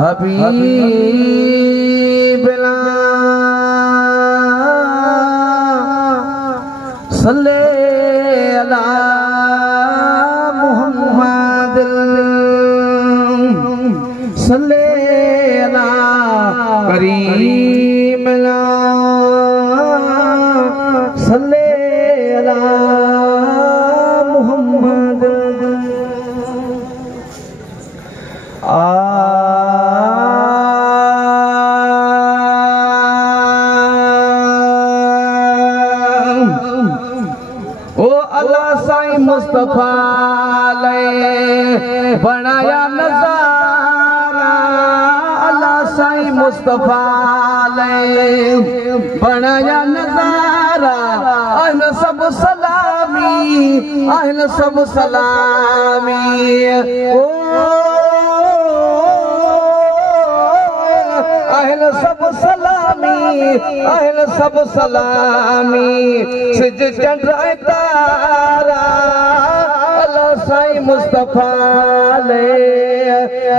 हबीबना सल्ले अला मुहम्मद सल्ले अला करीमना सल्ले अला मुहम्मद मुस्तफा ले बनाया नजारा अल्लाह साईं मुस्तफा ले बनाया नजारा अहल सब सलामी अहल सब सलामी ओ अहल सब सलामी अहल सब सलामी सिज चंद्र तारा अल्लाह साईं मुस्तफा ले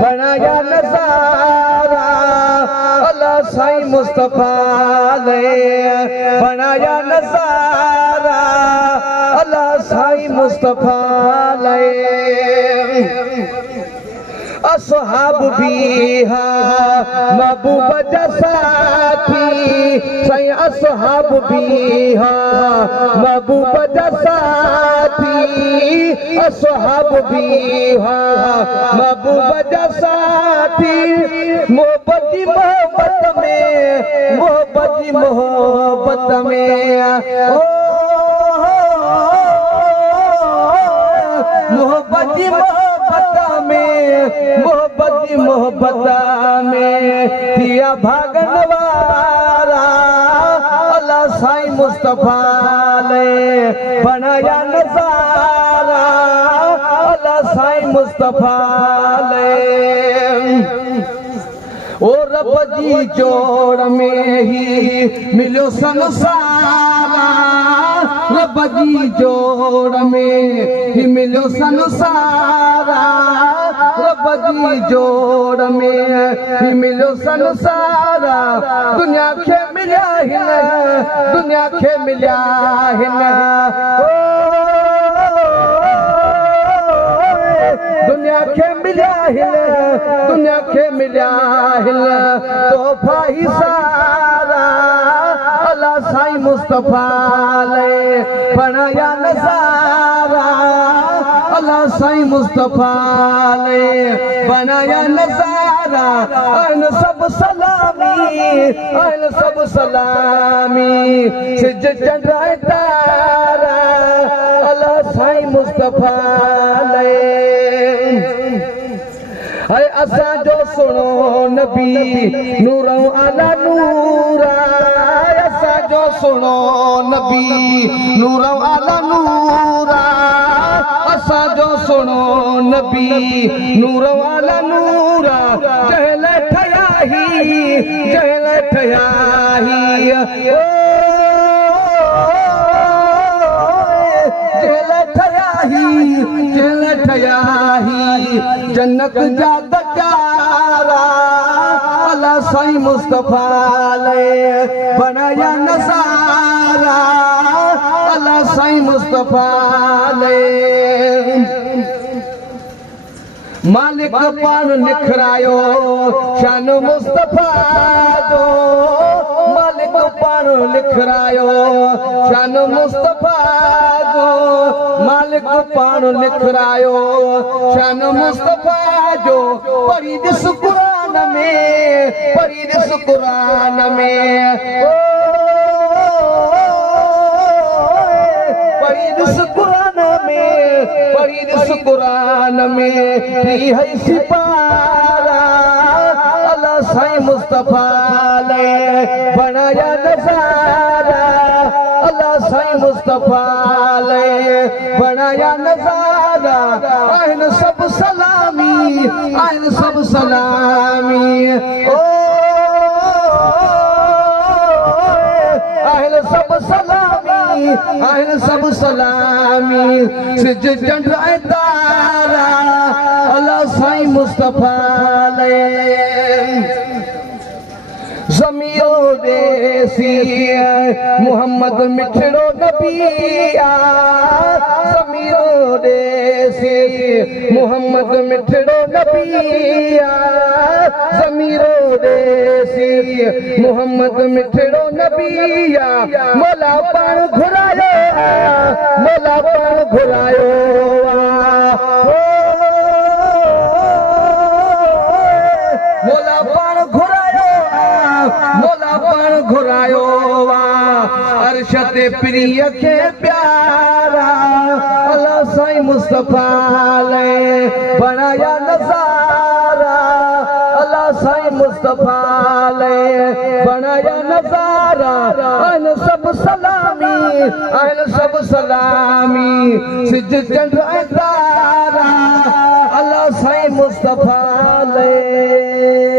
बनाया नजारा अल्लाह साईं मुस्तफा ले बनाया नजारा अल्लाह साईं मुस्तफा ले असहाब भी हा महबूब जसाथी सही असहाब भी हा महबूब जसाथी असहाब भी हा महबूब जसाथी मोहब्बत की मोहब्बत में मोहब्बत की मोहब्बत में मोहब्बत की मोहब्बत में पिया भागन वाला अल्लाह साईं मुस्तफा ले बनाया नजारा अल्लाह साईं मुस्तफा ले ओ रब जी जोड़ में ही मिलो संसारा रब जी जोड़ में ही मिलो संसारा रब जी जोड़ में ही मिलो संसारा दुनिया के मिला ही न दुनिया के मिला ही न दुनिया के मिला हिल दुनिया के मिला हिल तोहफा ही सारा अल्लाह साईं मुस्तफा ले बनाया नजारा अल्लाह साईं मुस्तफा ले बनाया नजारा अन सब सलामी सिज चंद्र तारा अल्लाह साईं मुस्तफा ले है असा जो सुनो नबी नूरों आला नूरा असा जो सुनो नबी नूरों आला नूरा असा जो सुनो नबी नूरों आला नूरा जहल ठयाही जहल ठयाही जन्नत जा दजारा अल्लाह साईं मुस्तफा ले बनाया नजारा अल्लाह साईं मुस्तफा ले मालिक पान निखरायो शान मुस्तफा जो मालिक पान निखरायो शान मुस्तफा जो मालिक पान निखरायो शान मुस्तफा जो पढ़ी दिस कुरान में पढ़ी दिस कुरान में पढ़ी दिस कुरान में पढ़ी दिस कुरान में है सिपारा अल्लाह साईं मुस्तफा ले बनाया नजारा अल्लाह साईं मुस्तफा ले बनाया नजारा अहल सब सलामी अहल सब सलामी ओ अहल सब सलामी अहल सब सलामी सिज चंद्र तारा अल्लाह साईं मुस्तफा ले मोहम्मद मिठड़ो नबी ज़मीरो देसी मोहम्मद मिठड़ो नबी ज़मीरो देसी मोहम्मद मिठड़ो नबी मोला पाण घुरायो मोला पाण घुरायो मोला पाण घुरायो मोला पाण घुरायो अर्श ते प्रिय के प्यारा अल्लाह साईं मुस्तफा ले बनाया नज़ारा अल्लाह साईं मुस्तफा ले बनाया नज़ारा आइन सब सलामी सिज चंड तारा अल्लाह साईं मुस्तफा ले